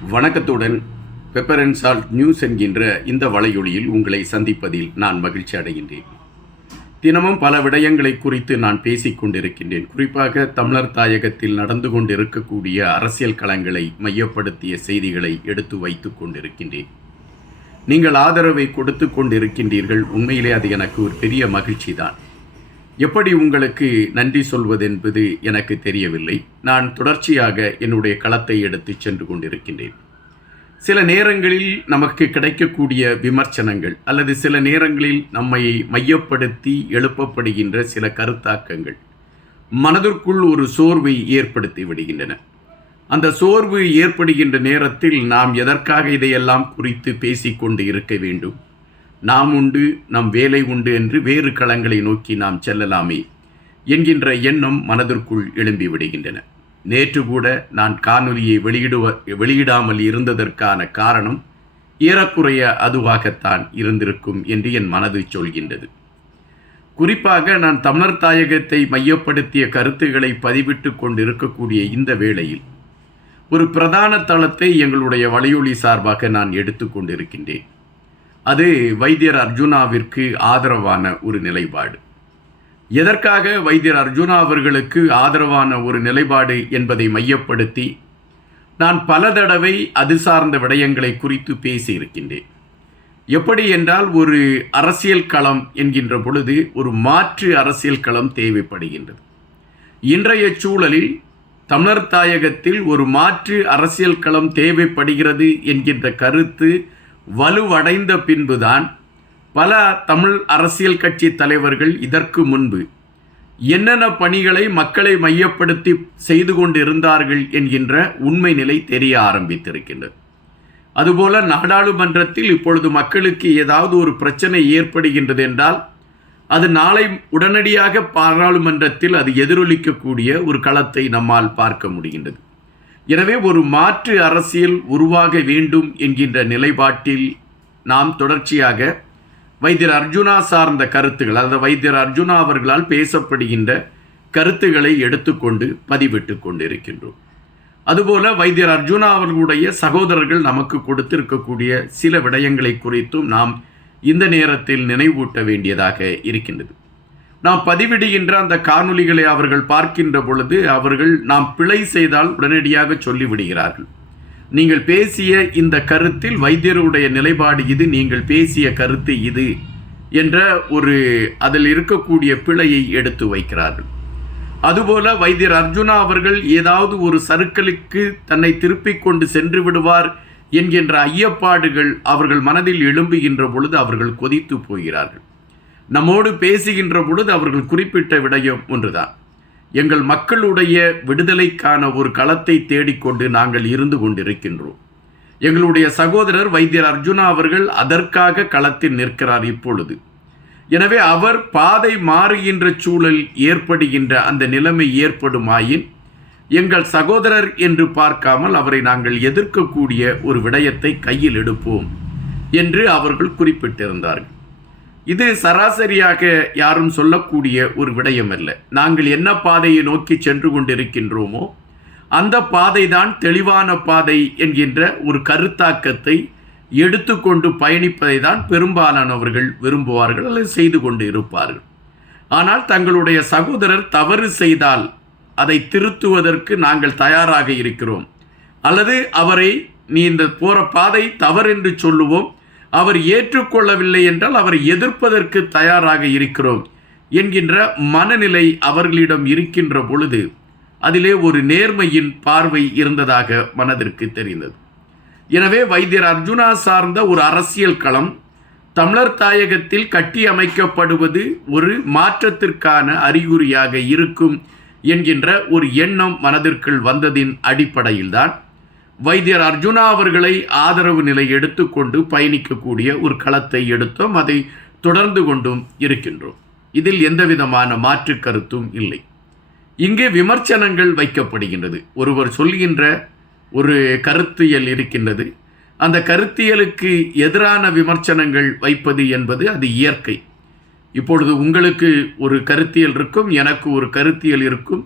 வணக்கத்துடன் pepper and salt news என்கின்ற இந்த வலையொலியில் உங்களை சந்திப்பதில் நான் மகிழ்ச்சி அடைகின்றேன். தினமும் பல விடயங்களை குறித்து நான் பேசிக் கொண்டிருக்கின்றேன். குறிப்பாக தமிழர் தாயகத்தில் நடந்து கொண்டிருக்கக்கூடிய அரசியல் களங்களை மையப்படுத்திய செய்திகளை எடுத்து வைத்து கொண்டிருக்கின்றேன். நீங்கள் ஆதரவை கொடுத்து கொண்டிருக்கின்றீர்கள். உண்மையிலே அது எனக்கு ஒரு பெரிய மகிழ்ச்சி தான். எப்படி உங்களுக்கு நன்றி சொல்வதென்பது எனக்கு தெரியவில்லை. நான் தொடர்ச்சியாக என்னுடைய களத்தை எடுத்து சென்று கொண்டிருக்கின்றேன். சில நேரங்களில் நமக்கு கிடைக்கக்கூடிய விமர்சனங்கள் அல்லது சில நேரங்களில் நம்மை மையப்படுத்தி எழுப்பப்படுகின்ற சில கருத்தாக்கங்கள் மனதிற்குள் ஒரு சோர்வை ஏற்படுத்தி விடுகின்றன. அந்த சோர்வு ஏற்படுகின்ற நேரத்தில் நாம் எதற்காக இதையெல்லாம் குறித்து பேசிக்கொண்டு இருக்க வேண்டும்? நாம் உண்டு, நம் வேலை உண்டு என்று வேறு களங்களை நோக்கி நாம் செல்லலாமே என்கின்ற எண்ணம் மனதிற்குள் எழும்பி விடுகின்றன. நேற்று கூட நான் காணொலியை வெளியிடாமல் இருந்ததற்கான காரணம் ஏறக்குறைய அதுவாகத்தான் இருந்திருக்கும் என்று என் மனது சொல்கின்றது. குறிப்பாக நான் தமிழர் தாயகத்தை மையப்படுத்திய கருத்துக்களை பதிவிட்டு கொண்டிருக்கக்கூடிய இந்த வேளையில் ஒரு பிரதான தளத்தை எங்களுடைய வலையொலி சார்பாக நான் எடுத்துக்கொண்டிருக்கின்றேன். அது வைத்தியர் அர்ஜுனாவிற்கு ஆதரவான ஒரு நிலைப்பாடு. எதற்காக வைத்தியர் அர்ஜுனா அவர்களுக்கு ஆதரவான ஒரு நிலைப்பாடு என்பதை மையப்படுத்தி நான் பல தடவை அது சார்ந்த விடயங்களை குறித்து பேசியிருக்கின்றேன். எப்படி என்றால், ஒரு அரசியல் களம் என்கின்ற பொழுது ஒரு மாற்று அரசியல் களம் தேவைப்படுகின்றது. இன்றைய சூழலில் தமிழர் தாயகத்தில் ஒரு மாற்று அரசியல் களம் தேவைப்படுகிறது என்கின்ற கருத்து வலுவடைந்த பின்புதான் பல தமிழ் அரசியல் கட்சி தலைவர்கள் இதற்கு முன்பு என்னென்ன பணிகளை மக்களை மையப்படுத்தி செய்து கொண்டிருந்தார்கள் என்கின்ற உண்மை நிலை தெரிய ஆரம்பித்திருக்கின்றது. அதுபோல நாடாளுமன்றத்தில் இப்பொழுது மக்களுக்கு ஏதாவது ஒரு பிரச்சனை ஏற்படுகின்றது என்றால் அது நாளை உடனடியாக பாராளுமன்றத்தில் அது எதிரொலிக்கக்கூடிய ஒரு களத்தை நம்மால் பார்க்க முடிகின்றது. எனவே ஒரு மாற்று அரசியல் உருவாக வேண்டும் என்கின்ற நிலைப்பாட்டில் நாம் தொடர்ச்சியாக வைத்தியர் அர்ஜுனா சார்ந்த கருத்துக்கள், அதாவது வைத்தியர் அர்ஜுனா அவர்களால் பேசப்படுகின்ற கருத்துக்களை எடுத்துக்கொண்டு பதிவிட்டு கொண்டிருக்கின்றோம். அதுபோல வைத்தியர் அர்ஜுனா அவர்களுடைய சகோதரர்கள் நமக்கு கொடுத்திருக்கக்கூடிய சில விடயங்களை குறித்தும் நாம் இந்த நேரத்தில் நினைவூட்ட வேண்டியதாக இருக்கின்றது. நாம் பதிவிடுகின்ற அந்த காணொளிகளை அவர்கள் பார்க்கின்ற பொழுது அவர்கள் நாம் பிழை செய்தால் உடனடியாக சொல்லிவிடுகிறார்கள். நீங்கள் பேசிய இந்த கருத்தில் வைத்தியருடைய நிலைப்பாடு இது, நீங்கள் பேசிய கருத்து இது என்ற ஒரு அதில் இருக்கக்கூடிய பிழையை எடுத்து வைக்கிறார்கள். அதுபோல வைத்தியர் அர்ஜுனா அவர்கள் ஏதாவது ஒரு சறுக்கலுக்கு தன்னை திருப்பிக் கொண்டு சென்று விடுவார் என்கின்ற ஐயப்பாடுகள் அவர்கள் மனதில் எழும்புகின்ற பொழுது அவர்கள் கொதித்து போகிறார்கள். நம்மோடு பேசுகின்ற பொழுது அவர்கள் குறிப்பிட்ட விடயம் ஒன்றுதான். எங்கள் மக்களுடைய விடுதலைக்கான ஒரு களத்தை தேடிக்கொண்டு நாங்கள் இருந்து கொண்டிருக்கின்றோம். எங்களுடைய சகோதரர் வைத்தியர் அர்ஜுனா அவர்கள் அதற்காக களத்தில் நிற்கிறார் இப்பொழுது. எனவே அவர் பாதை மாறுகின்ற சூழல் ஏற்படுகின்ற அந்த நிலைமை ஏற்படுமாயின் எங்கள் சகோதரர் என்று பார்க்காமல் அவரை நாங்கள் எதிர்க்கக்கூடிய ஒரு விடயத்தை கையில் எடுப்போம் என்று அவர்கள் குறிப்பிட்டிருந்தார்கள். இது சராசரியாக யாரும் சொல்லக்கூடிய ஒரு விடயம் அல்ல. நாங்கள் என்ன பாதையை நோக்கி சென்று கொண்டிருக்கின்றோமோ அந்த பாதை தான் தெளிவான பாதை என்கின்ற ஒரு கருத்தாக்கத்தை எடுத்துக்கொண்டு பயணிப்பதை தான் பெரும்பாலானவர்கள் விரும்புவார்கள் அல்லது செய்து கொண்டு இருப்பார்கள். ஆனால் தங்களுடைய சகோதரர் தவறு செய்தால் அதை திருத்துவதற்கு நாங்கள் தயாராக இருக்கிறோம், அல்லது அவரை நீ இந்த போகிற பாதை தவறென்று சொல்லுவோம், அவர் ஏற்றுக்கொள்ளவில்லை என்றால் அவரை எதிர்ப்பதற்கு தயாராக இருக்கிறோம் என்கின்ற மனநிலை அவர்களிடம் இருக்கின்ற பொழுது அதிலே ஒரு நேர்மையின் பார்வை இருந்ததாக மனதிற்கு தெரிந்தது. எனவே வைத்தியர் அர்ஜுனா சார்ந்த ஒரு அரசியல் களம் தமிழர் தாயகத்தில் கட்டி அமைக்கப்படுவது ஒரு மாற்றத்திற்கான அறிகுறியாக இருக்கும் என்கின்ற ஒரு எண்ணம் மனதிற்குள் வந்ததின் அடிப்படையில்தான் வைத்தியர் அர்ஜுனா அவர்களை ஆதரவு நிலை எடுத்துக்கொண்டு பயணிக்கக்கூடிய ஒரு களத்தை எடுத்தோம். அதை தொடர்ந்து கொண்டும் இருக்கின்றோம். இதில் எந்த விதமான மாற்று கருத்தும் இல்லை. இங்கே விமர்சனங்கள் வைக்கப்படுகின்றது. ஒருவர் சொல்கின்ற ஒரு கருத்தியல் இருக்கின்றது. அந்த கருத்தியலுக்கு எதிரான விமர்சனங்கள் வைப்பது என்பது அது இயற்கை. இப்பொழுது உங்களுக்கு ஒரு கருத்தியல் இருக்கும், எனக்கு ஒரு கருத்தியல் இருக்கும்.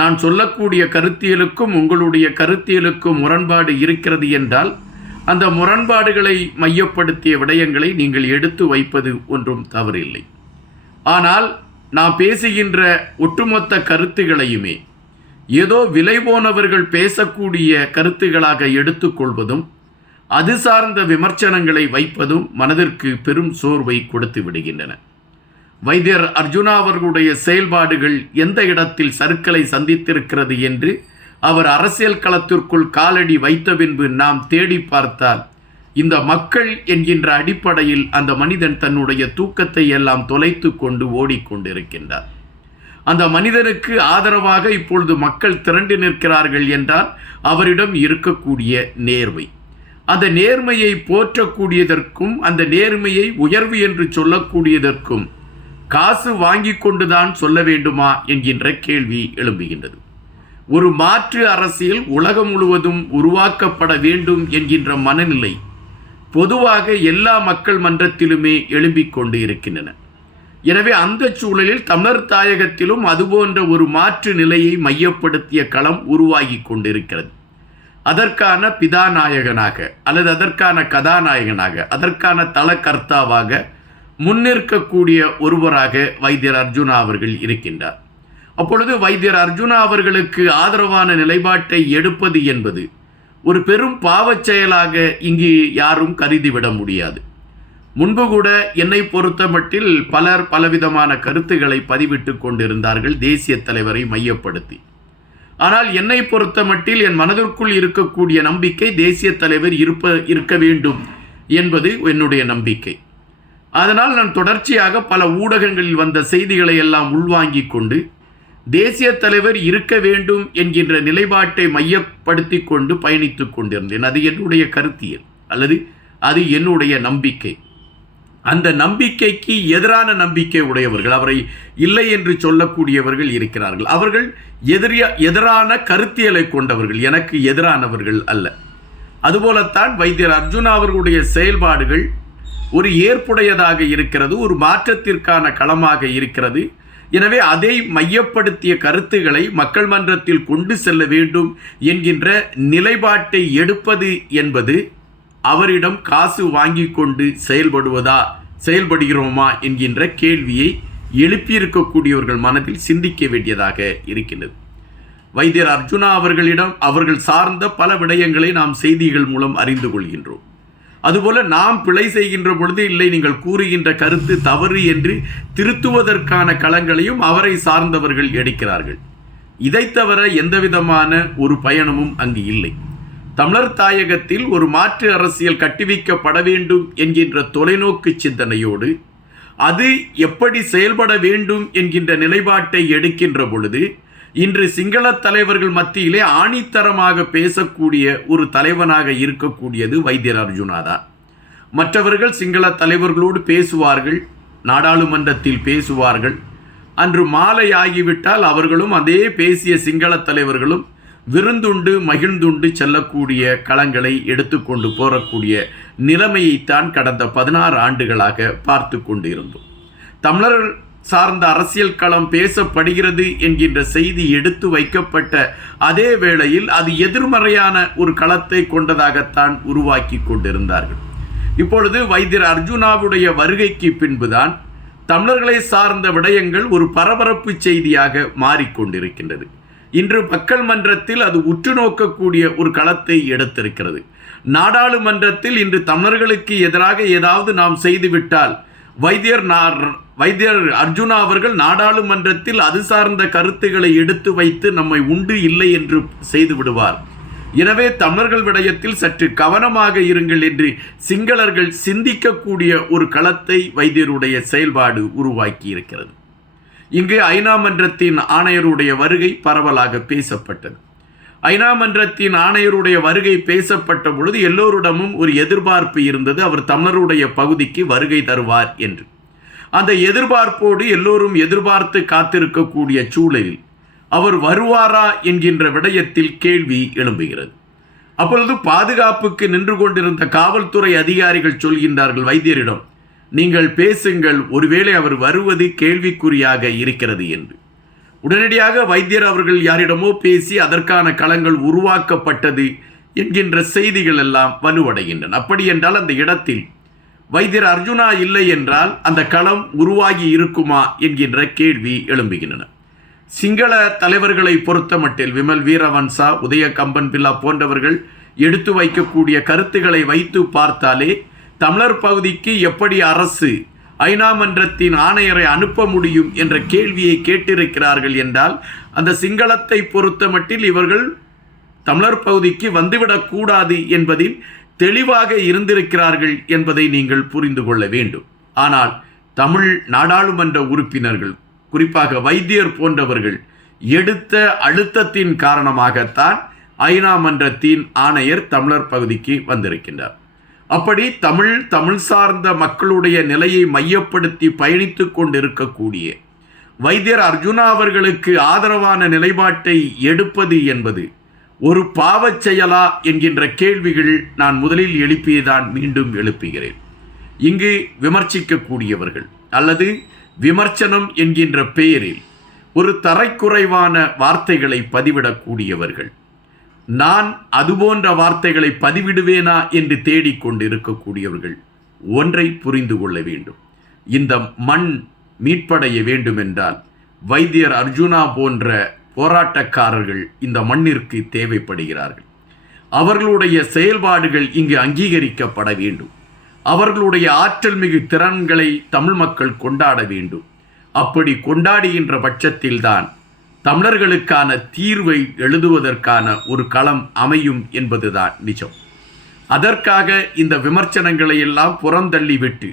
நான் சொல்லக்கூடிய கருத்தியலுக்கும் உங்களுடைய கருத்தியலுக்கும் முரண்பாடு இருக்கிறது என்றால் அந்த முரண்பாடுகளை மையப்படுத்திய விடயங்களை நீங்கள் எடுத்து வைப்பது ஒன்றும் தவறில்லை. ஆனால் நான் பேசுகின்ற ஒட்டுமொத்த கருத்துகளையுமே ஏதோ விலை போனவர்கள் பேசக்கூடிய கருத்துகளாக எடுத்துக்கொள்வதும் அது சார்ந்த விமர்சனங்களை வைப்பதும் மனதிற்கு பெரும் சோர்வை கொடுத்து விடுகின்றன. வைத்தியர் அர்ஜுனா அவர்களுடைய செயல்பாடுகள் எந்த இடத்தில் சறுக்கலை சந்தித்திருக்கிறது என்று அவர் அரசியல் களத்திற்குள் காலடி வைத்த பின்பு நாம் தேடி பார்த்தால் இந்த மக்கள் என்கின்ற அடிப்படையில் அந்த மனிதன் தன்னுடைய தூக்கத்தை எல்லாம் தொலைத்து கொண்டு ஓடிக்கொண்டிருக்கின்றார். அந்த மனிதனுக்கு ஆதரவாக இப்பொழுது மக்கள் திரண்டு நிற்கிறார்கள் என்றால் அவரிடம் இருக்கக்கூடிய நேர்மை, அந்த நேர்மையை போற்றக்கூடியதற்கும் அந்த நேர்மையை உயர்வு என்று சொல்லக்கூடியதற்கும் காசு வாங்கி கொண்டுதான் சொல்ல வேண்டுமா என்கின்ற கேள்வி எழும்புகின்றது. ஒரு மாற்று அரசியல் உலகம் முழுவதும் உருவாக்கப்பட வேண்டும் என்கின்ற மனநிலை பொதுவாக எல்லா மக்கள் மன்றத்திலுமே எழும்பிக் கொண்டு இருக்கின்றன. எனவே அந்த சூழலில் தமிழர் தாயகத்திலும் அதுபோன்ற ஒரு மாற்று நிலையை மையப்படுத்திய களம் உருவாகி கொண்டிருக்கிறது. அதற்கான பிதாநாயகனாக அல்லது அதற்கான கதாநாயகனாக அதற்கான தலகர்த்தாவாக முன்னிற்கக்கூடிய ஒருவராக வைத்தியர் அர்ஜுனா அவர்கள் இருக்கின்றார். அப்பொழுது வைத்தியர் அர்ஜுனா அவர்களுக்கு ஆதரவான நிலைப்பாட்டை எடுப்பது என்பது ஒரு பெரும் பாவச் செயலாக இங்கு யாரும் கருதிவிட முடியாது. முன்பு கூட என்னை பொறுத்த மட்டில் பலர் பலவிதமான கருத்துக்களை பதிவிட்டு கொண்டிருந்தார்கள் தேசிய தலைவரை மையப்படுத்தி. ஆனால் என்னை பொறுத்த மட்டில் என் மனதிற்குள் இருக்கக்கூடிய நம்பிக்கை தேசிய தலைவர் இருக்க வேண்டும் என்பது என்னுடைய நம்பிக்கை. அதனால் நான் தொடர்ச்சியாக பல ஊடகங்களில் வந்த செய்திகளை எல்லாம் உள்வாங்கிக் கொண்டு தேசிய தலைவர் இருக்க வேண்டும் என்கின்ற நிலைப்பாட்டை மையப்படுத்தி கொண்டு பயணித்து கொண்டிருந்தேன். அது என்னுடைய கருத்தியல் அல்லது அது என்னுடைய நம்பிக்கை. அந்த நம்பிக்கைக்கு எதிரான நம்பிக்கை உடையவர்கள், அவரை இல்லை என்று சொல்லக்கூடியவர்கள் இருக்கிறார்கள். அவர்கள் எதிரான கருத்தியலை கொண்டவர்கள், எனக்கு எதிரானவர்கள் அல்ல. அதுபோலத்தான் வைத்தியர் அர்ஜுனா அவர்களுடைய செயல்பாடுகள் ஒரு ஏற்புடையதாக இருக்கிறது, ஒரு மாற்றத்திற்கான களமாக இருக்கிறது. எனவே அதை மையப்படுத்திய கருத்துக்களை மக்கள் மன்றத்தில் கொண்டு செல்ல வேண்டும் என்கின்ற நிலைப்பாட்டை எடுப்பது என்பது அவரிடம் காசு வாங்கி கொண்டு செயல்படுகிறோமா என்கின்ற கேள்வியை எழுப்பியிருக்கக்கூடியவர்கள் மனதில் சிந்திக்க வேண்டியதாக இருக்கின்றது. வைத்தியர் அர்ஜுனா அவர்களிடம் அவர்கள் சார்ந்த பல விடயங்களை நாம் செய்திகள் மூலம் அறிந்து கொள்கின்றோம். அதுபோல நாம் பிழை செய்கின்ற பொழுது இல்லை நீங்கள் கூறுகின்ற கருத்து தவறு என்று திருத்துவதற்கான களங்களையும் அவரை சார்ந்தவர்கள் எடுக்கிறார்கள். இதை தவிர எந்தவிதமான ஒரு பயணமும் அங்கு இல்லை. தமிழர் தாயகத்தில் ஒரு மாற்று அரசியல் கட்டுவிக்கப்பட வேண்டும் என்கின்ற தொலைநோக்கு சிந்தனையோடு அது எப்படி செயல்பட வேண்டும் என்கின்ற நிலைப்பாட்டை எடுக்கின்ற பொழுது இன்று சிங்கள தலைவர்கள் மத்தியிலே ஆணித்தரமாக பேசக்கூடிய ஒரு தலைவனாக இருக்கக்கூடியது வைத்தியர் அர்ஜுனா தான். மற்றவர்கள் சிங்கள தலைவர்களோடு பேசுவார்கள், நாடாளுமன்றத்தில் பேசுவார்கள். அன்று மாலை ஆகிவிட்டால் அவர்களும் அதே பேசிய சிங்கள தலைவர்களும் விருந்துண்டு மகிழ்ந்துண்டு செல்லக்கூடிய களங்களை எடுத்துக்கொண்டு போகக்கூடிய நிலைமையைத்தான் கடந்த 16 ஆண்டுகளாக பார்த்து கொண்டு இருந்தோம். தமிழர் சார்ந்த அரசியல் களம் பேசப்படுகிறது என்கின்ற செய்தி எடுத்து வைக்கப்பட்ட அதே வேளையில் அது எதிர்மறையான ஒரு களத்தை கொண்டதாகத்தான் உருவாக்கி கொண்டிருந்தார்கள். இப்பொழுது வைத்தியர் அர்ஜுனாவுடைய வருகைக்கு பின்புதான் தமிழர்களை சார்ந்த விடயங்கள் ஒரு பரபரப்பு செய்தியாக மாறிக்கொண்டிருக்கின்றது. இன்று மக்கள் மன்றத்தில் அது உற்று நோக்கக்கூடிய ஒரு களத்தை எடுத்திருக்கிறது. நாடாளுமன்றத்தில் இன்று தமிழர்களுக்கு எதிராக ஏதாவது நாம் செய்துவிட்டால் வைத்தியர் அர்ஜுனா அவர்கள் நாடாளுமன்றத்தில் அது சார்ந்த கருத்துக்களை எடுத்து வைத்து நம்மை உண்டு இல்லை என்று செய்து விடுவார். எனவே தமிழர்கள் விடயத்தில் சற்று கவனமாக இருங்கள் என்று சிங்களர்கள் சிந்திக்கக்கூடிய ஒரு களத்தை வைத்தியருடைய செயல்பாடு உருவாக்கி இருக்கிறது. இங்கு ஐநா மன்றத்தின் ஆணையருடைய வருகை பரவலாக பேசப்பட்டது. ஐநா மன்றத்தின் ஆணையருடைய வருகை பேசப்பட்ட பொழுது எல்லோரிடமும் ஒரு எதிர்பார்ப்பு இருந்தது, அவர் தமிழருடைய பகுதிக்கு வருகை தருவார் என்று. அந்த எதிர்பார்ப்போடு எல்லோரும் எதிர்பார்த்து காத்திருக்கக்கூடிய சூழலில் அவர் வருவாரா என்கின்ற விடயத்தில் கேள்வி எழும்புகிறது. அப்பொழுது பாதுகாப்புக்கு நின்று கொண்டிருந்த காவல்துறை அதிகாரிகள் சொல்கின்றார்கள் வைத்தியரிடம், நீங்கள் பேசுங்கள், ஒருவேளை அவர் வருவது கேள்விக்குறியாக இருக்கிறது என்று. உடனடியாக வைத்தியர் அவர்கள் யாரிடமோ பேசி அதற்கான களங்கள் உருவாக்கப்பட்டது என்கின்ற செய்திகள் எல்லாம் வலுவடைகின்றன. அப்படி என்றால் அந்த இடத்தில் வைத்தியர் அர்ஜுனா இல்லை என்றால் அந்த களம் உருவாகி இருக்குமா என்கின்ற கேள்வி எழும்புகின்றன. சிங்கள தலைவர்களை பொறுத்தமட்டில் விமல் வீரவன்சா, உதய கம்பன் பில்லா போன்றவர்கள் எடுத்து வைக்கக்கூடிய கருத்துக்களை வைத்து பார்த்தாலே தமிழர் பகுதிக்கு எப்படி அரசு ஐநா மன்றத்தின் ஆணையரை அனுப்ப முடியும் என்ற கேள்வியை கேட்டிருக்கிறார்கள் என்றால் அந்த சிங்களத்தை பொறுத்தமட்டில் இவர்கள் தமிழர் பகுதிக்கு வந்துவிடக்கூடாது என்பதில் தெளிவாக இருந்திருக்கிறார்கள் என்பதை நீங்கள் புரிந்து கொள்ள வேண்டும். ஆனால் தமிழ் நாடாளுமன்ற உறுப்பினர்கள், குறிப்பாக வைத்தியர் போன்றவர்கள் எடுத்த அழுத்தத்தின் காரணமாகத்தான் ஐநா மன்றத்தின் ஆணையர் தமிழர் பகுதிக்கு வந்திருக்கின்றார். அப்படி தமிழ் சார்ந்த மக்களுடைய நிலையை மையப்படுத்தி பயணித்து கொண்டிருக்கக்கூடிய வைத்தியர் அர்ஜுனா அவர்களுக்கு ஆதரவான நிலைப்பாட்டை எடுப்பது என்பது ஒரு பாவச் செயலா என்கின்ற கேள்விகள் நான் முதலில் எழுப்பியதான் மீண்டும் எழுப்புகிறேன். இங்கு விமர்சிக்கக்கூடியவர்கள் அல்லது விமர்சனம் என்கின்ற பெயரில் ஒரு தரைக்குறைவான வார்த்தைகளை பதிவிடக்கூடியவர்கள், நான் அதுபோன்ற வார்த்தைகளை பதிவிடுவேனா என்று தேடிக்கொண்டு இருக்கக்கூடியவர்கள் ஒன்றை புரிந்து கொள்ள வேண்டும். இந்த மண் மீட்படைய வேண்டுமென்றால் வைத்தியர் அர்ஜுனா போன்ற போராட்டக்காரர்கள் இந்த மண்ணிற்கு தேவைப்படுகிறார்கள். அவர்களுடைய செயல்பாடுகள் இங்கு அங்கீகரிக்கப்பட வேண்டும். அவர்களுடைய ஆற்றல் மிகு திறன்களை தமிழ் மக்கள் கொண்டாட வேண்டும். அப்படி கொண்டாடுகின்ற பட்சத்தில்தான் தமிழர்களுக்கான தீர்வை எழுதுவதற்கான ஒரு களம் அமையும் என்பதுதான் நிஜம். அதற்காக இந்த விமர்சனங்களை எல்லாம் புறந்தள்ளிவிட்டு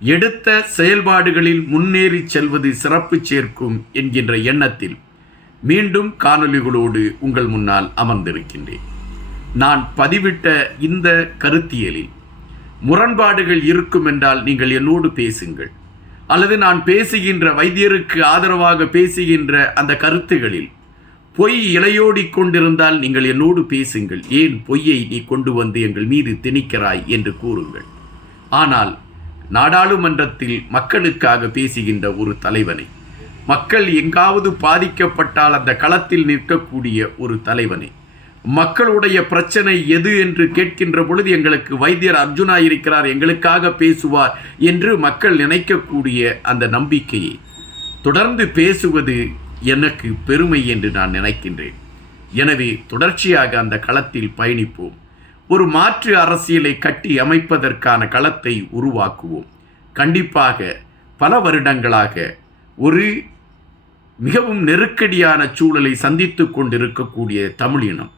எடுத்த செயல்பாடுகளில் முன்னேறி செல்வது சிறப்பு சேர்க்கும் என்கின்ற எண்ணத்தில் மீண்டும் காணொளிகளோடு உங்கள் முன்னால் அமர்ந்திருக்கின்றேன். நான் பதிவிட்ட இந்த கருத்தியலில் முரண்பாடுகள் இருக்கும் என்றால் நீங்கள் என்னோடு பேசுங்கள், அல்லது நான் பேசுகின்ற வைத்தியருக்கு ஆதரவாக பேசுகின்ற அந்த கருத்துகளில் பொய் இலையோடி கொண்டிருந்தால் நீங்கள் என்னோடு பேசுங்கள். ஏன் பொய்யை நீ கொண்டு வந்து எங்கள் மீது திணிக்கிறாய் என்று கூறுங்கள். ஆனால் நாடாளுமன்றத்தில் மக்களுக்காக பேசுகின்ற ஒரு தலைவனை, மக்கள் எங்காவது பாதிக்கப்பட்டால் அந்த களத்தில் நிற்கக்கூடிய ஒரு தலைவனை, மக்களுடைய பிரச்சனை எது என்று கேட்கின்ற பொழுது எங்களுக்கு வைத்தியர் அர்ஜுனா இருக்கிறார், எங்களுக்காக பேசுவார் என்று மக்கள் நினைக்கக்கூடிய அந்த நம்பிக்கையை தொடர்ந்து பேசுவது எனக்கு பெருமை என்று நான் நினைக்கின்றேன். எனவே தொடர்ச்சியாக அந்த களத்தில் பயணிப்போம். ஒரு மாற்று அரசியலை கட்டி அமைப்பதற்கான களத்தை உருவாக்குவோம். கண்டிப்பாக பல வருடங்களாக ஒரு மிகவும் நெருக்கடியான சூழலை சந்தித்து கொண்டிருக்கக்கூடிய தமிழினம்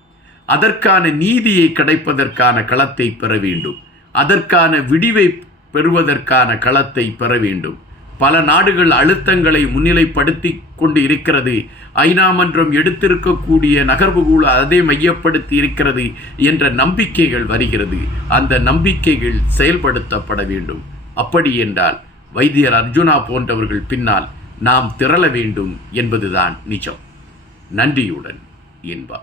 அதற்கான நீதியை கிடைப்பதற்கான களத்தை பெற வேண்டும். அதற்கான விடிவை பெறுவதற்கான களத்தை பெற வேண்டும். பல நாடுகள் அழுத்தங்களை முன்னிலைப்படுத்தி கொண்டு இருக்கிறது. ஐநா மன்றம் எடுத்திருக்கக்கூடிய நகர்வுகள் அதை மையப்படுத்தி இருக்கிறது என்ற நம்பிக்கைகள் வருகிறது. அந்த நம்பிக்கைகள் செயல்படுத்தப்பட வேண்டும். அப்படி என்றால் வைத்தியர் அர்ஜுனா போன்றவர்கள் பின்னால் நாம் திரள வேண்டும் என்பதுதான் நிஜம். நன்றியுடன் இன்பா.